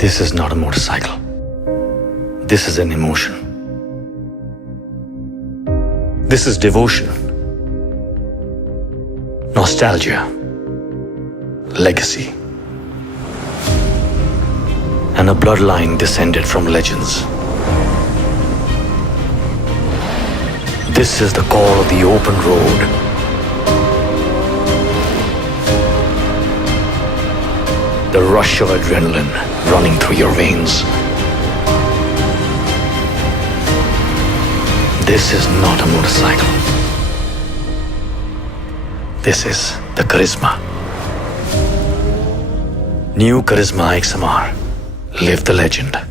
This is not a motorcycle. This is an emotion. This is devotion, nostalgia, legacy, and a bloodline descended from legends. This is the call of the open road. The rush of adrenaline running through your veins. This is not a motorcycle. This is the Karizma. New Karizma XMR. Live the legend.